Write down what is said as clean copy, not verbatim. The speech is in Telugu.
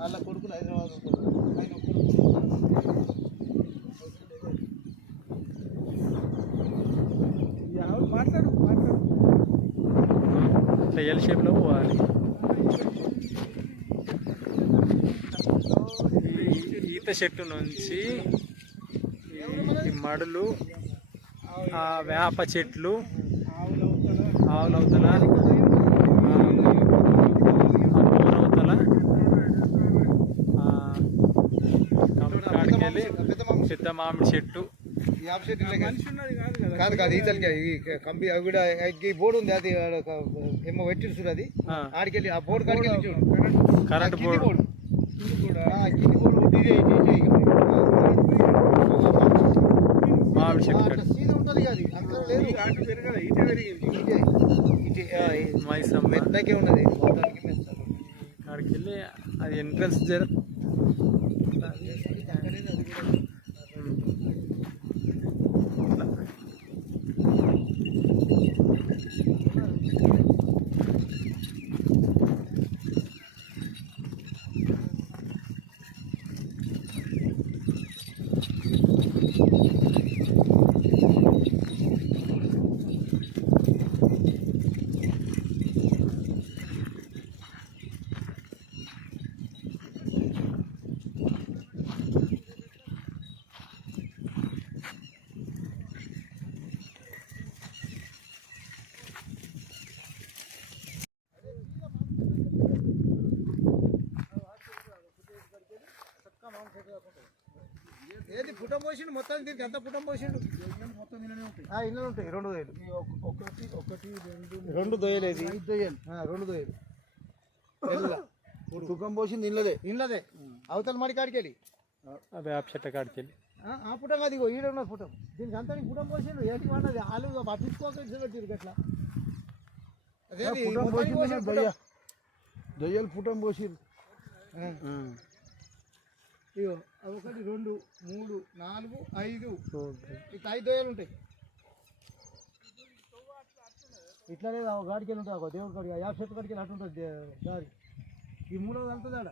వాళ్ళ కొడుకులు హైదరాబాద్ మాట్లాడు మాట్లాడు ఎల్ షేప్లో పోవాలి. ఈత చెట్టు నుంచి ఈ మడులు, ఆ వేప చెట్లు, ఆవులవతల, ఊరవతల కాడికి వెళ్ళి పెద్ద మామిడి చెట్టు. కాదు కాదు ఈతలకి కంపి అవి కూడా బోర్డు ఉంది, అది ఏమో పెట్టిరు చూడు, అది ఆడికెళ్ళి ఆ బోర్డు కాడికి వెళ్ళి చూడు, కరెంట్ బోర్డు, మామిడి చెట్టు ఉంటుంది. అది మైసమ్మ మెత్తకే ఉన్నది. అక్కడికి వెళ్ళి అది ఎంట్రన్స్ జర ఏది పుటం పోసిండు మొత్తం, దీనికి ఎంత పుటం పోసిండు మొత్తం ఇళ్ళనే ఉంటాయి. 2 దొయ్యలు, రెండు దొయ్యలు, ఇది 5 దొయ్యలు, 2 దొయ్యలు పుటం పోసింది ఇళ్ళదే అవతల మడి కాడికి వెళ్ళి వేప చెట్టు కాడికి వెళ్ళి ఆ పుటం అది ఈడ ఉన్నది పుటం. దీనికి అంతా పుటం పోసిండు, ఏటి వాడినది వాళ్ళు పట్టించుకోక పెట్టిరు గట్లా. అదే దొయ్యలు పుటం పోసిరు. ఇగో 1 2 3 4 5 ఇట్లా 5 దొయ్యలు ఉంటాయి. ఇట్లా లేదు గాడికి వెళ్ళి ఉంటాయి, దేవుడి కాడికి యాప్ చెట్టు కాడికి వెళ్ళి అట్టు ఉంటుంది దారి. ఈ మూల వెళ్తుంది ఆడ.